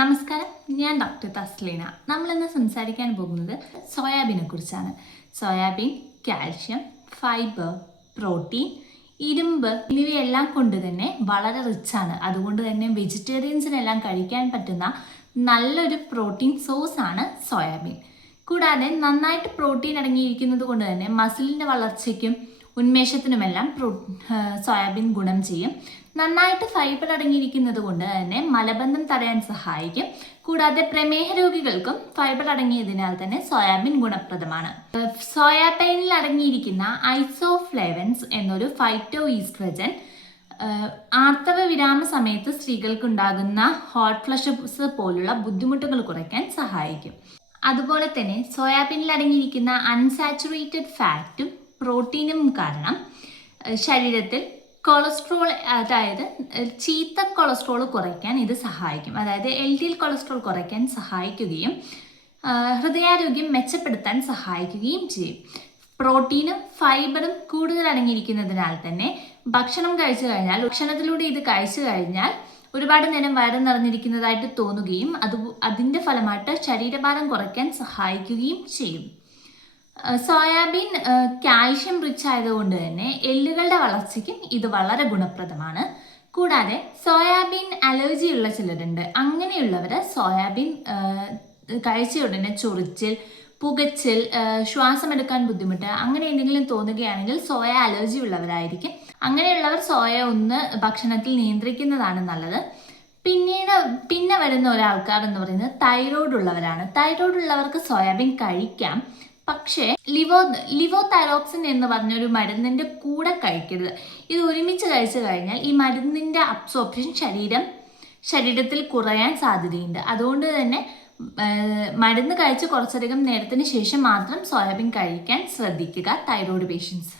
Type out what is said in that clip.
നമസ്കാരം, ഞാൻ ഡോക്ടർ തസ്ലീന. നമ്മളിന്ന് സംസാരിക്കാൻ പോകുന്നത് സോയാബീനെ കുറിച്ചാണ്. സോയാബീൻ കാൽഷ്യം, ഫൈബർ, പ്രോട്ടീൻ, ഇരുമ്പ് എന്നിവയെല്ലാം കൊണ്ട് തന്നെ വളരെ റിച്ചാണ്. അതുകൊണ്ട് തന്നെ വെജിറ്റേറിയൻസിനെല്ലാം കഴിക്കാൻ പറ്റുന്ന നല്ലൊരു പ്രോട്ടീൻ സോഴ്സാണ് സോയാബീൻ. കൂടാതെ നന്നായിട്ട് പ്രോട്ടീൻ അടങ്ങിയിരിക്കുന്നത് കൊണ്ട് തന്നെ മസിലിൻ്റെ വളർച്ചയ്ക്കും ഉന്മേഷത്തിനുമെല്ലാം സോയാബീൻ ഗുണം ചെയ്യും. നന്നായിട്ട് ഫൈബർ അടങ്ങിയിരിക്കുന്നത് കൊണ്ട് തന്നെ മലബന്ധം തടയാൻ സഹായിക്കും. കൂടാതെ പ്രമേഹ രോഗികൾക്കും ഫൈബർ അടങ്ങിയതിനാൽ തന്നെ സോയാബീൻ ഗുണപ്രദമാണ്. സോയാബീനിൽ അടങ്ങിയിരിക്കുന്ന ഐസോഫ്ലേവൻസ് എന്നൊരു ഫൈറ്റോ ഈസ്ട്രജൻ ആർത്തവ വിരാമ സമയത്ത് സ്ത്രീകൾക്കുണ്ടാകുന്ന ഹോട്ട് ഫ്ലഷസ് പോലുള്ള ബുദ്ധിമുട്ടുകൾ കുറയ്ക്കാൻ സഹായിക്കും. അതുപോലെ തന്നെ സോയാബീനിൽ അടങ്ങിയിരിക്കുന്ന അൺസാച്ചുറേറ്റഡ് ഫാറ്റും പ്രോട്ടീനും കാരണം ശരീരത്തിൽ കൊളസ്ട്രോൾ, അതായത് ചീത്ത കൊളസ്ട്രോൾ കുറയ്ക്കാൻ ഇത് സഹായിക്കും. അതായത് LDL കൊളസ്ട്രോൾ കുറയ്ക്കാൻ സഹായിക്കുകയും ഹൃദയാരോഗ്യം മെച്ചപ്പെടുത്താൻ സഹായിക്കുകയും ചെയ്യും. പ്രോട്ടീനും ഫൈബറും കൂടുതൽ അടങ്ങിയിരിക്കുന്നതിനാൽ തന്നെ ഭക്ഷണത്തിലൂടെ ഇത് കഴിച്ചു കഴിഞ്ഞാൽ ഒരുപാട് നേരം വയറ് നിറഞ്ഞിരിക്കുന്നതായിട്ട് തോന്നുകയും അതിൻ്റെ ഫലമായിട്ട് ശരീരഭാരം കുറയ്ക്കാൻ സഹായിക്കുകയും ചെയ്യും. സോയാബീൻ കാൽഷ്യം റിച്ച് ആയതുകൊണ്ട് തന്നെ എല്ലുകളുടെ വളർച്ചയ്ക്കും ഇത് വളരെ ഗുണപ്രദമാണ്. കൂടാതെ സോയാബീൻ അലർജി ഉള്ള ചിലരുണ്ട്. അങ്ങനെയുള്ളവർ സോയാബീൻ കഴിച്ച ഉടനെ ചൊറിച്ചിൽ, പുകച്ചിൽ, ശ്വാസമെടുക്കാൻ ബുദ്ധിമുട്ട് അങ്ങനെ എന്തെങ്കിലും തോന്നുകയാണെങ്കിൽ സോയ അലർജി ഉള്ളവരായിരിക്കും. അങ്ങനെയുള്ളവർ സോയ ഒന്ന് ഭക്ഷണത്തിൽ നിയന്ത്രിക്കുന്നതാണ് നല്ലത്. പിന്നെ വരുന്ന ഒരാൾക്കാർ എന്ന് പറയുന്നത് തൈറോയ്ഡ് ഉള്ളവരാണ്. തൈറോയ്ഡ് ഉള്ളവർക്ക് സോയാബീൻ കഴിക്കാം, പക്ഷേ ലിവോതൈറോക്സിൻ എന്ന് പറഞ്ഞൊരു മരുന്നിൻ്റെ കൂടെ കഴിക്കരുത്. ഇത് ഒരുമിച്ച് കഴിച്ചു കഴിഞ്ഞാൽ ഈ മരുന്നിൻ്റെ അബ്സോർപ്ഷൻ ശരീരത്തിൽ കുറയാൻ സാധ്യതയുണ്ട്. അതുകൊണ്ട് തന്നെ മരുന്ന് കഴിച്ച് കുറച്ചധികം നേരത്തിന് ശേഷം മാത്രം സോയാബീൻ കഴിക്കാൻ ശ്രദ്ധിക്കുക തൈറോയ്ഡ് പേഷ്യൻസ്.